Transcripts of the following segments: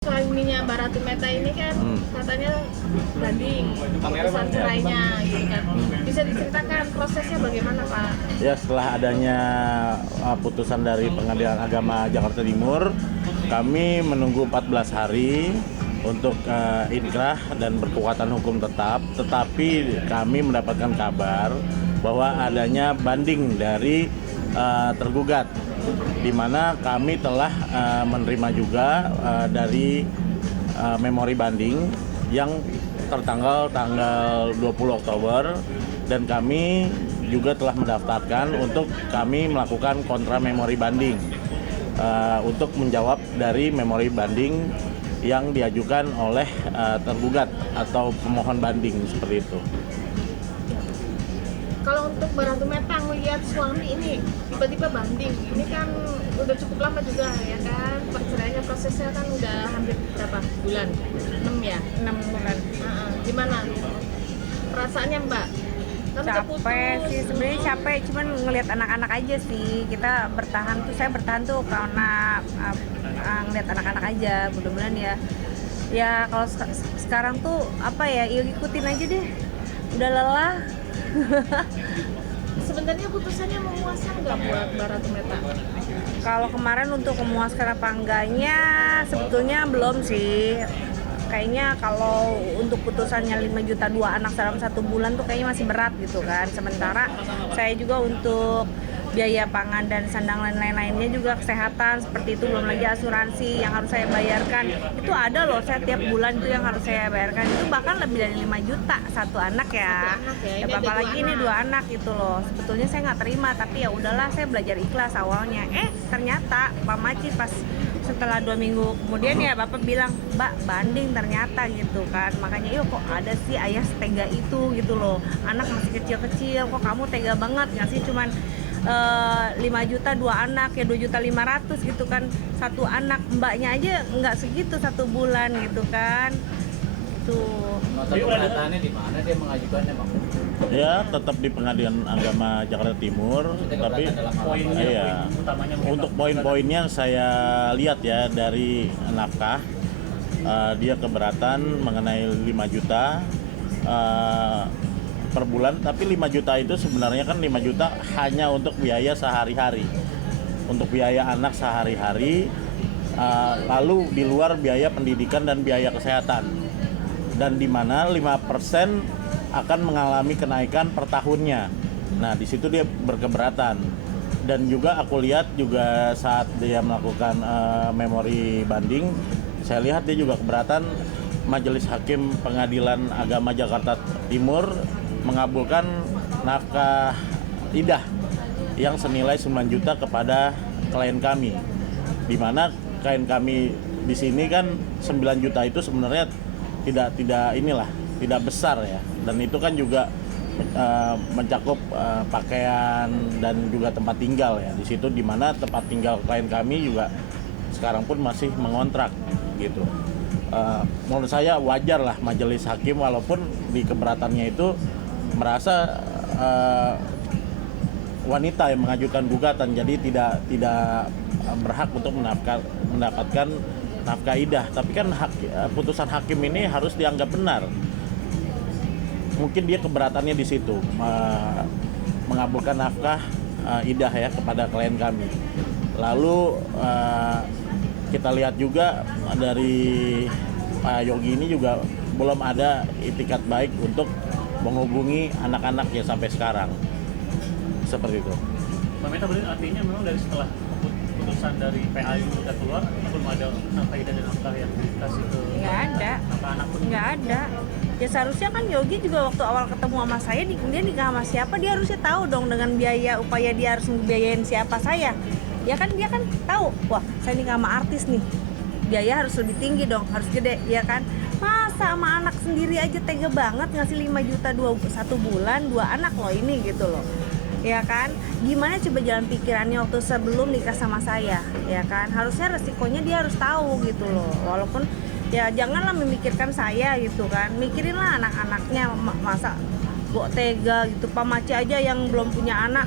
Suaminya Baratumeta ini kan katanya banding putusan cerainya gitu kan. Bisa diceritakan prosesnya bagaimana Pak? Ya, setelah adanya putusan dari Pengadilan Agama Jakarta Timur, kami menunggu 14 hari untuk inkrah dan berkekuatan hukum tetap, tetapi kami mendapatkan kabar bahwa adanya banding dari tergugat, di mana kami telah menerima juga dari memori banding yang tertanggal tanggal 20 Oktober, dan kami juga telah mendaftarkan untuk kami melakukan kontra memori banding untuk menjawab dari memori banding yang diajukan oleh tergugat atau pemohon banding, seperti itu. Kalau untuk Baratumeta ngelihat suami ini tiba-tiba banding, ini kan udah cukup lama juga ya kan, perceraiannya prosesnya kan udah hampir berapa bulan? 6 ya? 6 bulan. Gimana perasaannya Mbak? Kan udah Capek putus. sih, sebenarnya capek, cuman ngelihat anak-anak aja sih. Kita bertahan tuh, saya bertahan tuh karena ngelihat anak-anak aja. Mudah-mudahan ya kalau sekarang tuh apa ya, ikutin aja deh, udah lelah. Sebenarnya putusannya memuaskan nggak buat Baratumeta? Kalau kemarin untuk memuaskan apa enggaknya sebetulnya belum sih. Kayaknya kalau untuk putusannya 5 juta 2 anak dalam 1 bulan tuh kayaknya masih berat gitu kan. Sementara saya juga untuk biaya pangan dan sandang dan lain-lainnya juga kesehatan seperti itu, belum lagi asuransi yang harus saya bayarkan. Itu ada loh, saya tiap bulan itu yang harus saya bayarkan, itu bahkan lebih dari 5 juta satu anak ya. Ya, ini Bapak ada lagi 2 ini anak. 2 anak gitu loh. Sebetulnya saya nggak terima, tapi ya udahlah, saya belajar ikhlas awalnya. Ternyata Pak Maci pas setelah 2 minggu kemudian ya Bapak bilang, Mbak banding ternyata gitu kan. Makanya yuk kok ada sih ayah setega itu gitu loh. Anak masih kecil-kecil, kok kamu tega banget ngasih cuman 5 juta 2 anak ya 2.500.000 gitu kan satu anak, mbaknya aja nggak segitu 1 bulan gitu kan. Tuh. Tapi pendataannya di mana dia mengajukannya, Bang? Ya, tetap di Pengadilan Agama Jakarta Timur, tapi iya, untuk poin-poinnya saya lihat ya dari nafkah, dia keberatan mengenai 5 juta per bulan, tapi 5 juta itu sebenarnya kan 5 juta hanya untuk biaya sehari-hari, untuk biaya anak sehari-hari, lalu di luar biaya pendidikan dan biaya kesehatan, dan di mana 5% akan mengalami kenaikan per tahunnya. Nah, di situ dia berkeberatan, dan juga aku lihat juga saat dia melakukan memori banding, saya lihat dia juga keberatan. Majelis Hakim Pengadilan Agama Jakarta Timur mengabulkan nafkah idah yang senilai 9 juta kepada klien kami, di mana klien kami di sini kan 9 juta itu sebenarnya tidak besar ya, dan itu kan juga mencakup pakaian dan juga tempat tinggal ya di situ, di mana tempat tinggal klien kami juga sekarang pun masih mengontrak gitu. Menurut saya wajar lah majelis hakim walaupun di keberatannya itu merasa wanita yang mengajukan gugatan jadi tidak berhak untuk mendapatkan nafkah idah, tapi kan putusan hakim ini harus dianggap benar. Mungkin dia keberatannya di situ, mengabulkan nafkah idah ya kepada klien kami. Lalu kita lihat juga dari Pak Yogi ini juga belum ada itikat baik untuk menghubungi anak-anaknya sampai sekarang, seperti itu. Mbak Meta, berarti artinya memang dari setelah putusan dari PA yang sudah keluar belum ada nafkah idah dan nafkah yang dikasih ke Nggak ada. nafkah anak pun? Nggak ada. Ya seharusnya kan Yogi juga waktu awal ketemu sama saya, dia nikah sama siapa, dia harusnya tahu dong dengan biaya upaya dia harus ngebiayain siapa saya. Ya kan dia kan tahu, wah saya nikah sama artis nih, biaya harus lebih tinggi dong, harus gede, ya kan. Masa sama anak sendiri aja tega banget ngasih 5 juta 1 bulan 2 anak loh ini gitu loh. Ya kan, gimana coba jalan pikirannya waktu sebelum nikah sama saya, ya kan. Harusnya resikonya dia harus tahu gitu loh. Walaupun ya janganlah memikirkan saya gitu kan, mikirinlah anak-anaknya. Masa kok tega gitu, Pak Maci aja yang belum punya anak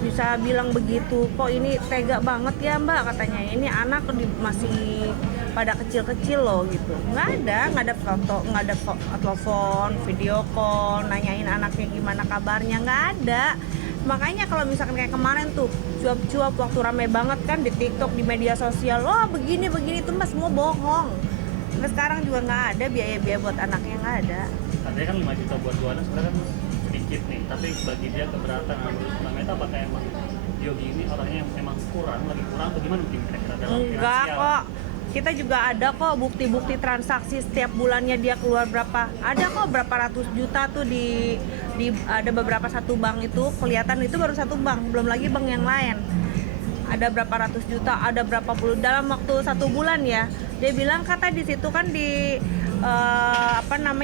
bisa bilang begitu, kok ini tega banget ya Mbak katanya, ini anak masih pada kecil-kecil loh gitu. Nggak ada foto, nggak ada telepon, video call, nanyain anaknya gimana kabarnya, nggak ada. Makanya kalau misalkan kayak kemarin tuh cuap-cuap waktu rame banget kan di TikTok, di media sosial, oh begini itu mah semua bohong. Sampai sekarang juga nggak ada biaya-biaya buat anaknya, nggak ada. Katanya kan 5 juta buat 2 anak sebenarnya kan sedikit nih, tapi bagi dia keberatan ngambil utang itu apakah emang Yogi ini orangnya yang emang lagi kurang atau gimana mungkin kira-kira dalam Enggak finansial? kok. Kita juga ada kok bukti-bukti transaksi setiap bulannya dia keluar berapa. Ada kok berapa ratus juta tuh di ada beberapa satu bank itu kelihatan itu baru satu bank, belum lagi bank yang lain. Ada berapa ratus juta, ada berapa puluh dalam waktu 1 bulan ya. Dia bilang kata di situ kan di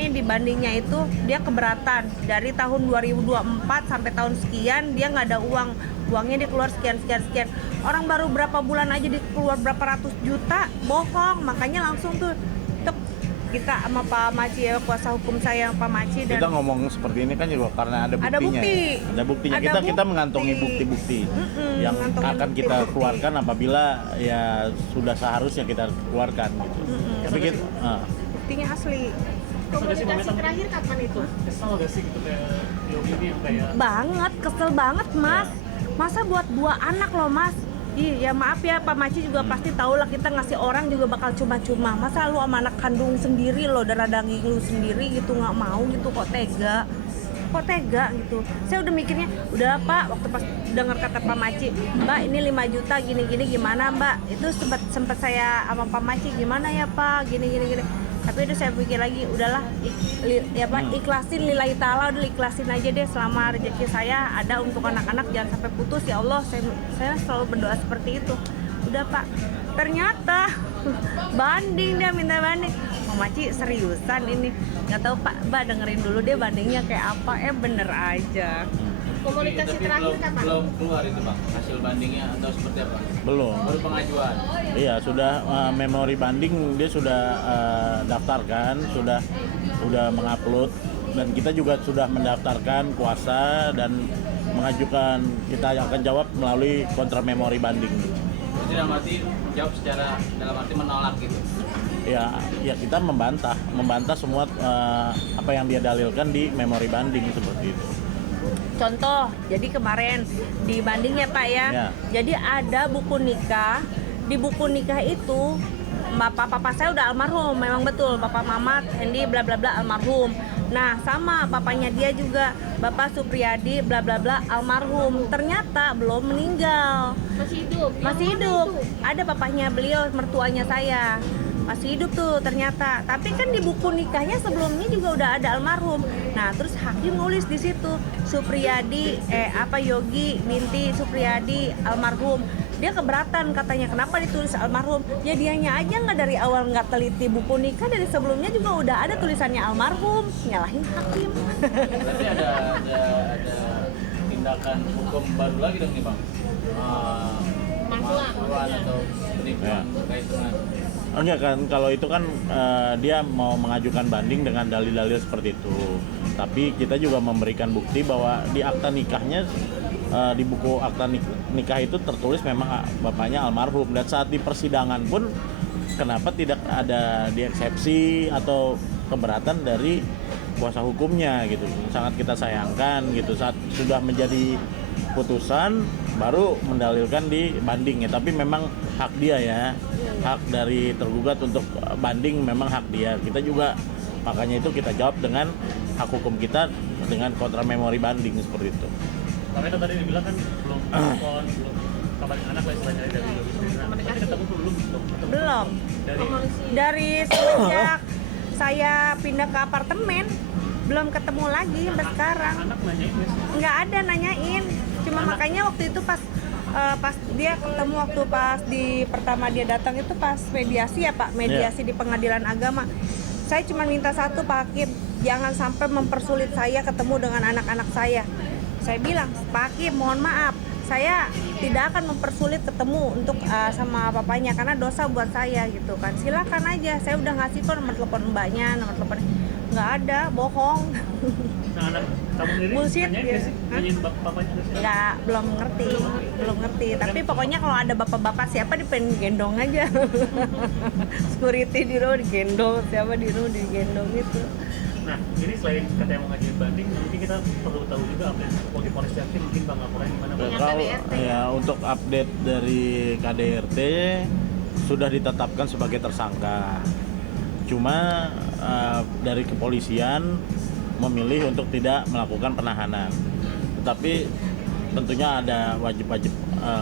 di bandingnya itu dia keberatan dari tahun 2024 sampai tahun sekian dia nggak ada uangnya dia keluar sekian. Orang baru berapa bulan aja dia keluar berapa ratus juta, bohong. Makanya langsung tuh kita sama Pak Maci ya, kuasa hukum saya Pak Maci, dan Kita ngomong seperti ini kan juga karena ada buktinya. Ada bukti. Kita Ada mengantongi bukti. bukti-bukti yang ngantongin akan kita bukti-bukti. keluarkan apabila ya sudah seharusnya kita keluarkan gitu. Tapi kita buktinya asli. Komunikasi terakhir kapan itu? Kesel gak sih gitu kayak Yogi ini yang kayak Banget, kesel banget Mas. Masa buat 2 anak loh Mas. Iya maaf ya Pak Maci juga pasti tahu lah kita ngasih orang juga bakal cuma-cuma. Masa lu sama anak kandung sendiri lo, darah daging lu sendiri gitu nggak mau gitu, kok tega gitu. Saya udah mikirnya udah Pak, waktu pas dengar kata Pak Maci, Mbak ini 5 juta gini gimana Mbak, itu sempat saya sama Pak Maci, gimana ya Pak gini. Tapi itu saya pikir lagi, udahlah ikhlasin lillahi ta'ala, udah ikhlasin aja deh, selama rezeki saya ada untuk anak-anak jangan sampai putus ya Allah. Saya selalu berdoa seperti itu. Udah Pak, ternyata banding, dia minta banding. Mama Ci seriusan ini, nggak tahu Pak, Mbak dengerin dulu deh bandingnya kayak apa. Bener aja. Komunikasi Tapi terakhir kapan? belum keluar itu Bang, hasil bandingnya atau seperti apa? belum. Baru pengajuan. Iya, sudah memori banding dia sudah daftarkan, sudah mengupload, dan kita juga sudah mendaftarkan kuasa dan mengajukan, kita akan jawab melalui kontra memori banding. Jadi dalam arti jawab secara dalam arti menolak gitu. Ya kita membantah semua apa yang dia dalilkan di memori banding seperti itu. Contoh, jadi kemarin di banding ya Pak ya. Ya. Jadi ada buku nikah. Di buku nikah itu papa saya udah almarhum, memang betul. Bapak Mamat, Hendy, bla bla bla almarhum. Nah, sama papanya dia juga, Bapak Supriyadi, bla bla bla almarhum. Ternyata belum meninggal. Masih hidup. Ada papahnya beliau, mertuanya saya. Masih hidup tuh ternyata. Tapi kan di buku nikahnya sebelumnya juga udah ada almarhum. Nah, terus hakim nulis di situ Supriyadi Yogi binti Supriyadi almarhum. Dia keberatan katanya, kenapa ditulis almarhum? Ya dianya aja nggak dari awal nggak teliti buku nikah, dari sebelumnya juga udah ada tulisannya almarhum, nyalahin hakim. Berarti ada tindakan hukum baru lagi dong nih Bang. Pemalsuan atau penipuan terkait dengan Enggak kan, kalau itu kan dia mau mengajukan banding dengan dalil-dalil seperti itu. Tapi kita juga memberikan bukti bahwa di akta nikahnya, di buku akta nikah itu tertulis memang bapaknya almarhum. Dan saat di persidangan pun kenapa tidak ada dieksepsi atau keberatan dari kuasa hukumnya gitu. Sangat kita sayangkan gitu, saat sudah menjadi putusan baru mendalilkan di banding ya. Tapi memang hak dia ya, hak dari tergugat untuk banding memang hak dia. Kita juga makanya itu kita jawab dengan hak hukum kita dengan kontra memori banding seperti itu. Karena kan tadi dibilang kan belum telepon, belum kabarin anak lah istilahnya dari Yogi sendiri. Berarti ketemu belum? Belum. Dari Dari semenjak saya pindah ke apartemen belum ketemu lagi sampai sekarang. anak nanyain nggak sih? Nggak ada nanyain. Cuma makanya waktu itu pas dia ketemu, waktu pas di pertama dia datang itu pas mediasi ya Pak, mediasi di pengadilan agama. Saya cuma minta satu Pak Hakim, jangan sampai mempersulit saya ketemu dengan anak-anak saya. Saya bilang, Pak Hakim mohon maaf, saya tidak akan mempersulit ketemu untuk sama papanya karena dosa buat saya gitu kan. Silakan aja, saya udah ngasih kok nomor telepon mbaknya, nomor telepon nggak ada, bohong. Nah, anak kamu sendiri Bullshit, nanyain ya. nggak sih? Hah? Nanyain bapaknya nggak sih? Nggak, belum ngerti. Tapi pokoknya kalau ada bapak-bapak siapa dipengen gendong aja. Security di rumah digendong, siapa di rumah digendong gitu. Nah, ini selain katanya mau ngajuin banding, mungkin kita perlu tahu juga update di Polres Jatim, mungkin Bang laporan gimana Bang? Yang Kalau KDRT. ya untuk update dari KDRT sudah ditetapkan sebagai tersangka. Cuma dari kepolisian memilih untuk tidak melakukan penahanan. Tetapi tentunya ada wajib-wajib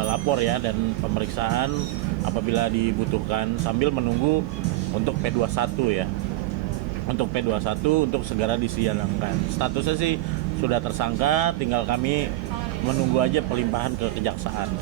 lapor ya dan pemeriksaan apabila dibutuhkan sambil menunggu untuk P21 ya. Untuk P21 untuk segera disidangkan. Statusnya sih sudah tersangka, tinggal kami menunggu aja pelimpahan ke kejaksaan.